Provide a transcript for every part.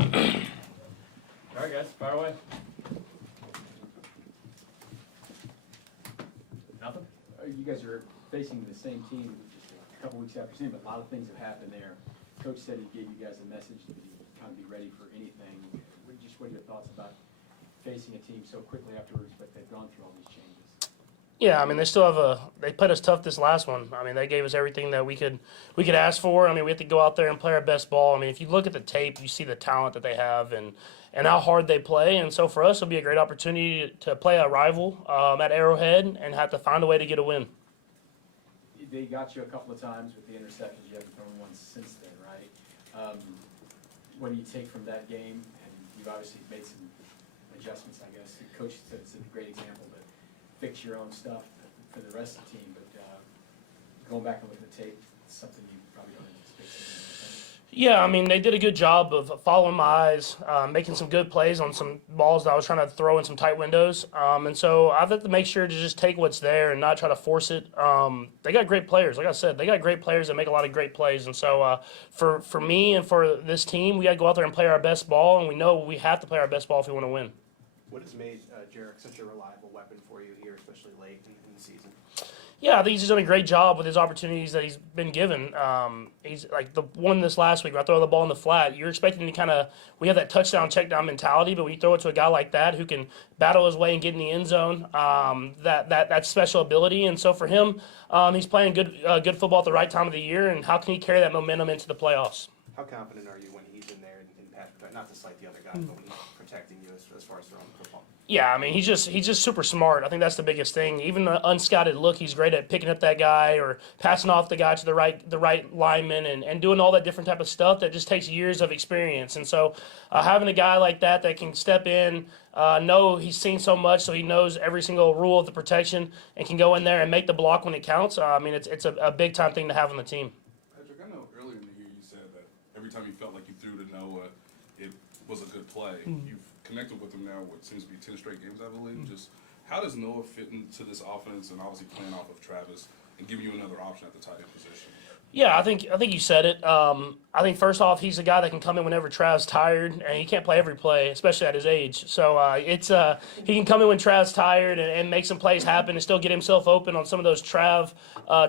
All right, guys, fire away. Nothing? You guys are facing the same team just a couple weeks after seeing, but a lot of things have happened there. Coach said he gave you guys a message that you kind of be ready for anything. What are your thoughts about facing a team so quickly afterwards, but they've gone through all these changes? Yeah, I mean they still have they played us tough this last one. I mean they gave us everything that we could ask for. I mean we have to go out there and play our best ball. I mean if you look at the tape, you see the talent that they have and how hard they play. And so for us, it'll be a great opportunity to play a rival at Arrowhead and have to find a way to get a win. They got you a couple of times with the interceptions. You haven't thrown one since then, right? What do you take from that game? And you've obviously made some adjustments, I guess. The coach said it's a great example, but fix your own stuff for the rest of the team. But going back and looking at the tape, it's something you probably don't anticipate seeing. Yeah, I mean, they did a good job of following my eyes, making some good plays on some balls that I was trying to throw in some tight windows. And so I've had to make sure to just take what's there and not try to force it. They got great players. Like I said, they got great players that make a lot of great plays. And so for me and for this team, we got to go out there and play our best ball, and we know we have to play our best ball if we want to win. What has made Jarek such a reliable weapon for you here, especially late in the season? Yeah, I think he's done a great job with his opportunities that he's been given. He's like the one this last week where I throw the ball in the flat. You're expecting to we have that touchdown, check down mentality, but when you throw it to a guy like that who can battle his way and get in the end zone, that's special ability. And so for him, he's playing good football at the right time of the year, and how can he carry that momentum into the playoffs? How confident are you when he's in there and Patrick, not to slight the other guy, but when he's protecting you as far as throwing the football? Yeah, I mean, he's just super smart. I think that's the biggest thing. Even the unscouted look, he's great at picking up that guy or passing off the guy to the right lineman and doing all that different type of stuff that just takes years of experience. And so having a guy like that can step in, know he's seen so much, so he knows every single rule of the protection and can go in there and make the block when it counts. I mean, it's a big-time thing to have on the team. Patrick, I know earlier in the year you said that every time you felt like you threw to Noah, it was a good play. You've connected with him now, what seems to be 10 straight games, I believe. Just how does Noah fit into this offense and obviously playing off of Travis and giving you another option at the tight end position? Yeah, I think you said it. I think first off, he's a guy that can come in whenever Trav's tired, and he can't play every play, especially at his age. So he can come in when Trav's tired and make some plays happen and still get himself open on some of those Trav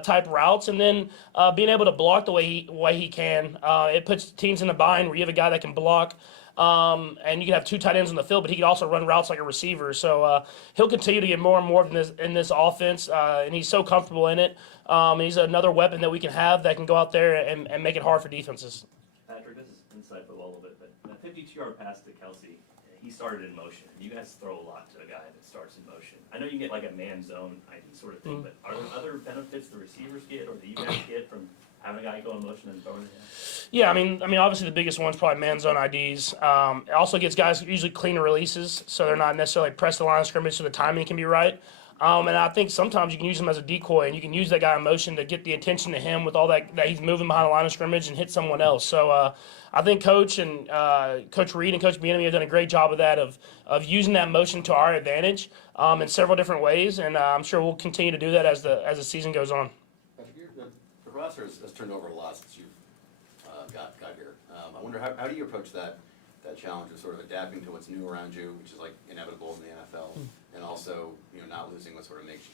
type routes, and then being able to block the way he can. It puts teams in a bind where you have a guy that can block. And you can have two tight ends on the field, but he can also run routes like a receiver. So he'll continue to get more and more in this offense, and he's so comfortable in it. He's another weapon that we can have that can go out there and make it hard for defenses. Patrick, this is inside football a little bit, but the 52-yard pass to Kelsey, he started in motion. You guys throw a lot to a guy that starts in motion. I know you can get like a man zone ID sort of thing, but are there other benefits the receivers get or that you guys get from having a guy go in motion and throwing it in? Yeah, I mean, obviously the biggest one's probably man zone IDs. It also gets guys usually cleaner releases, so they're not necessarily pressed the line of scrimmage, so the timing can be right. And I think sometimes you can use him as a decoy, and you can use that guy in motion to get the attention to him with all that he's moving behind the line of scrimmage and hit someone else. So I think Coach and Coach Reed and Coach Bieniemy have done a great job of that, of using that motion to our advantage in several different ways, and I'm sure we'll continue to do that as the season goes on. The roster has turned over a lot since you've got here. I wonder how do you approach that challenge of sort of adapting to what's new around you, which is like inevitable in the NFL, and also not losing what sort of makes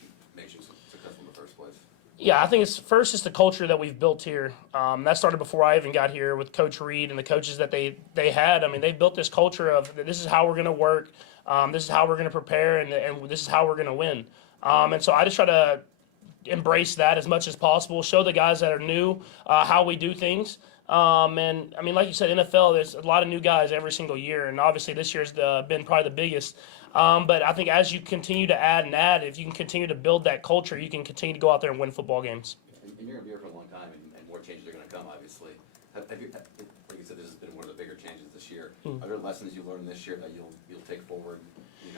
you successful in the first place. Yeah, I think it's the culture that we've built here. That started before I even got here with Coach Reed and the coaches that they had. I mean, they built this culture of this is how we're going to work, this is how we're going to prepare, and this is how we're going to win. And so I just try to embrace that as much as possible, show the guys that are new how we do things. And I mean, like you said, NFL, there's a lot of new guys every single year, and obviously this year's been probably the biggest. But I think as you continue to add, if you can continue to build that culture, you can continue to go out there and win football games. And you're going to be here for a long time, and more changes are going to come, obviously. Like you said, this has been one of the bigger changes this year. Are there lessons you learned this year that you'll take forward, and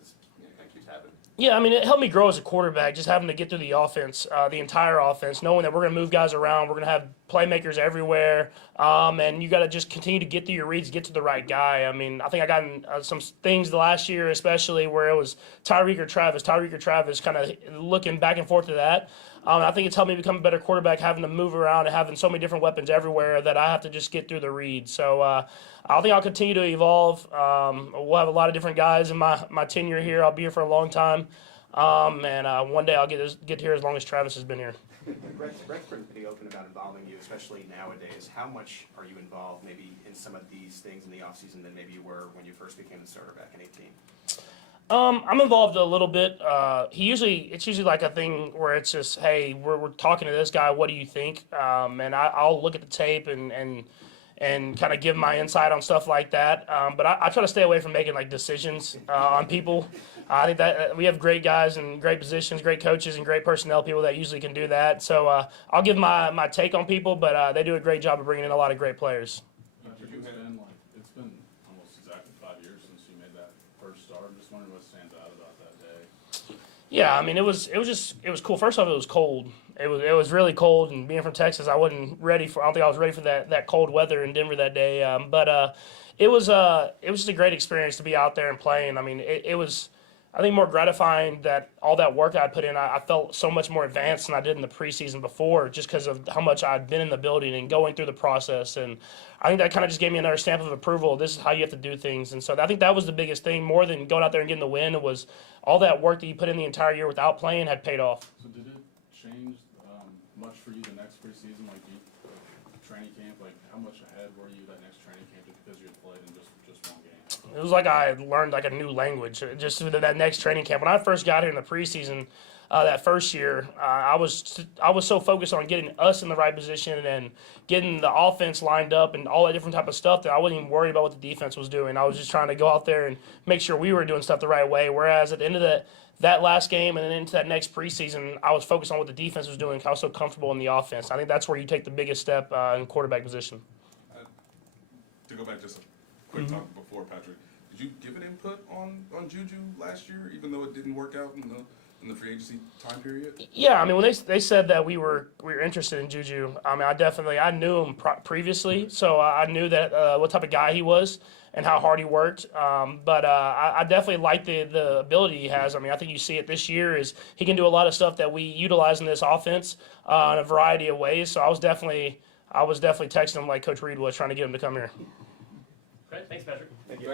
this kind of keeps happening? Yeah, I mean, it helped me grow as a quarterback, just having to get through the offense, the entire offense, knowing that we're going to move guys around, we're going to have playmakers everywhere, and you got to just continue to get through your reads, get to the right guy. I mean, I think I got in some things the last year, especially where it was Tyreek or Travis, kind of looking back and forth to that. I think it's helped me become a better quarterback, having to move around and having so many different weapons everywhere that I have to just get through the read. So I think I'll continue to evolve. We'll have a lot of different guys in my tenure here. I'll be here for a long time. And one day I'll get here as long as Travis has been here. Brett's been pretty open about involving you, especially nowadays. How much are you involved maybe in some of these things in the offseason than maybe you were when you first became the starter back in 18? I'm involved a little bit. It's usually like a thing where it's just, hey, we're talking to this guy. What do you think? And I'll look at the tape and kind of give my insight on stuff like that. But I try to stay away from making like decisions on people. I think that we have great guys and great positions, great coaches, and great personnel people that usually can do that. So I'll give my take on people, but they do a great job of bringing in a lot of great players. It's been almost exactly 5 years since you made that first start. I'm just wondering what stands out about that day. Yeah, I mean it was cool. First off, it was cold. It was really cold, and being from Texas, I don't think I was ready for that cold weather in Denver that day. But it was just a great experience to be out there and playing. I mean, it was, I think, more gratifying that all that work I put in, I felt so much more advanced than I did in the preseason before, just because of how much I'd been in the building and going through the process. And I think that kind of just gave me another stamp of approval. This is how you have to do things. And so I think that was the biggest thing, more than going out there and getting the win. It was all that work that you put in the entire year without playing had paid off. So did it change much for you the next preseason, training camp? Like, how much ahead were you that next training camp just because you had played in just one game? It was like I learned like a new language just through that next training camp. When I first got here in the preseason, that first year, I was so focused on getting us in the right position and getting the offense lined up and all that different type of stuff that I wasn't even worried about what the defense was doing. I was just trying to go out there and make sure we were doing stuff the right way. Whereas at the end of that last game and then into that next preseason, I was focused on what the defense was doing. I was so comfortable in the offense. I think that's where you take the biggest step in quarterback position. To go back just a quick talk before, Patrick, did you give an input on Juju last year, even though it didn't work out in the free agency time period? Yeah, I mean, when they said that we were interested in Juju, I mean, I knew him previously, so I knew that what type of guy he was and how hard he worked. But I definitely like the ability he has. I mean, I think you see it this year is he can do a lot of stuff that we utilize in this offense in a variety of ways. So I was definitely texting him like Coach Reed was, trying to get him to come here. Great, thanks, Patrick. Thank you.